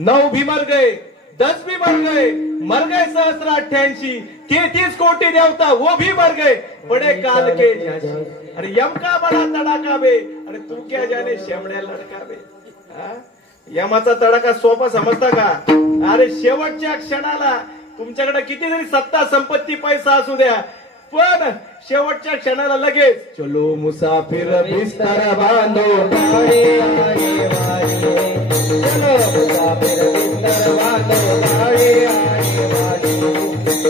9 भी मर गए, 10 भी मर गए सहस्त्र 88, 33 कोटि देवता वो भी मर गए, बड़े काल के झांसी। अरे यम का बड़ा तड़ाका बे, अरे तू क्या जाने शेमड्या लडका बे। यमाचा तडाखा सोपा समजता का? अरे शेवटच्या क्षणाला तुमच्याकडे किती जरी सत्ता संपत्ती पैसा असू द्या, पण शेवटच्या क्षणाला लगेच चलो मुसाफिर बिस्तर बांधो गाडी आने वाली है, चलो मुसाफिर बिस्तर बांधो गाडी आने वाली है,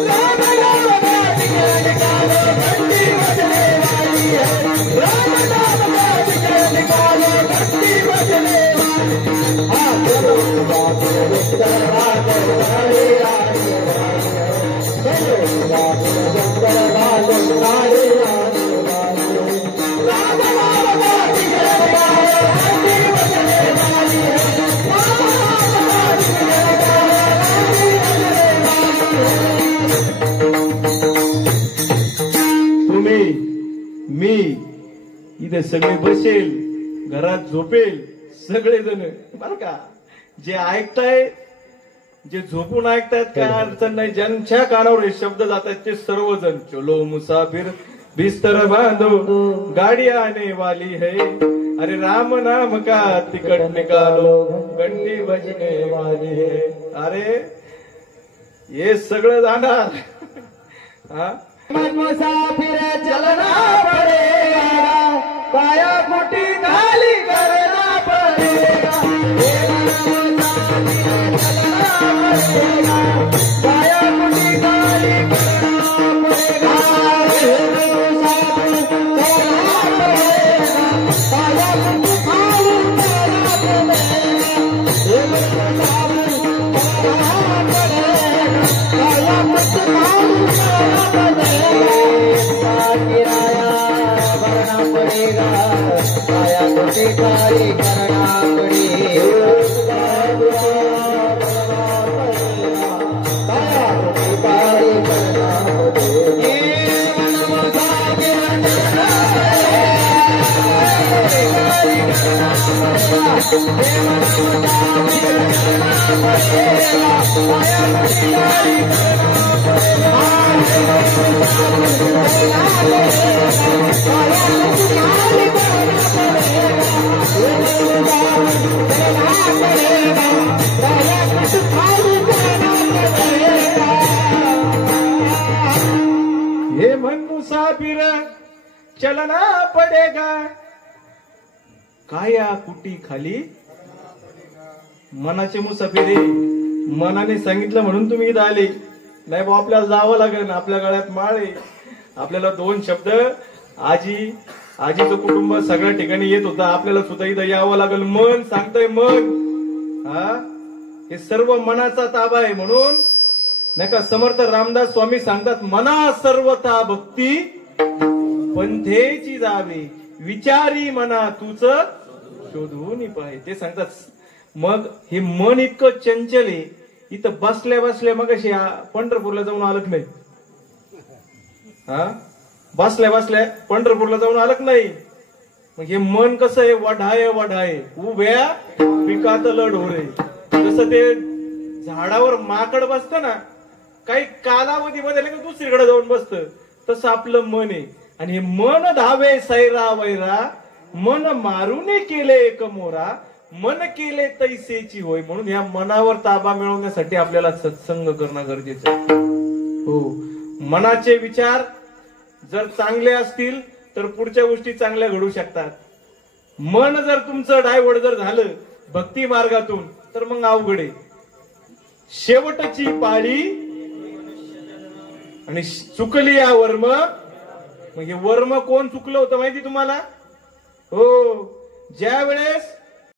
राम नाम गाज के निकालो घंटी बजने वाली है, राम नाम गाज के निकालो घंटी बजने वाली है। हाँ चलो मुसाफिर बिस्तर बांधो गाड़ी आने वाली है, चलो मुसाफिर बिस्तर बांधो गाड़ी आने वाली है, राम नाम गाज के निकालो घंटी बजने वाली है, राम नाम गाज के निकालो घंटी बजने वाली है। तुम्ही मी इथे सगळे बसेल, घरात झोपेल सगळेजण बर का, जे ऐकताय जे झोपून ऐकतायत काय अडचण नाही, ज्यांच्या कानावर हे शब्द जातात ते सर्वजण चलो मुसाफिर बिस्तर बांधो गाड़ी आने वाली है, अरे राम नाम का टिकट निकालो घंटी बजने वाली है। अरे हे सगळं जाणार हा मुसाफिर चलना पड़ेगा, काया कुटी खाली करना पड़ेगा, काया कुटी खाली करना पड़ेगा, काया कुटी खाली काया कुटी खाली करना ये मन मुसाफिर चलना पड़ेगा, काया कुटी खाली मनाचे मुसाफिरी। मनाने सांगितलं म्हणून तुम्ही इथं आले नाही बा, आपल्याला जावं लागेल, आपल्या गळ्यात माळ आहे, आपल्याला 2 शब्द आजीचं कुटुंब सगळ्या ठिकाणी येत होतं, आपल्याला सुद्धा इथं यावं लागेल। मन सांगतंय मन, हे सर्व मनाचा ताबा आहे, म्हणून नाही का समर्थ रामदास स्वामी सांगतात मना सर्वता भक्ती पंथेची जावे, विचारी मना तूच शोधून पाहे, ते सांगतात। मग हे मन इतकं चंचल आहे, इथं बसल्या बसल्या मग अशी पंढरपूरला जाऊन आलक नाही, बसल्या बसल्या पंढरपूरला जाऊन आलक नाही। मग हे मन कसं आहे, वढाय उभ्या पिकातलं ढोरे, जसं ते झाडावर माकड बसतं ना, काही कालावधीमध्ये लगेच दुसरीकडे जाऊन बसतं, तसं आपलं मन आहे। आणि हे मन धावे सैरा वैरा, मन मारूने केले एक मोरा, मन केले तैसेची होय। म्हणून या मनावर ताबा मिळवण्यासाठी आपल्याला सत्संग करणं गरजेचं आहे। हो, मनाचे विचार जर चांगले असतील तर पुढच्या गोष्टी चांगल्या घडू शकतात। मन जर तुमचं डायवर्ट जर झालं भक्ती मार्गातून तर मग अवघड आहे। शेवटची पाळी आणि चुकली या वर्म, मग हे वर्म कोण चुकलं होतं माहिती तुम्हाला? हो, ज्या वेळेस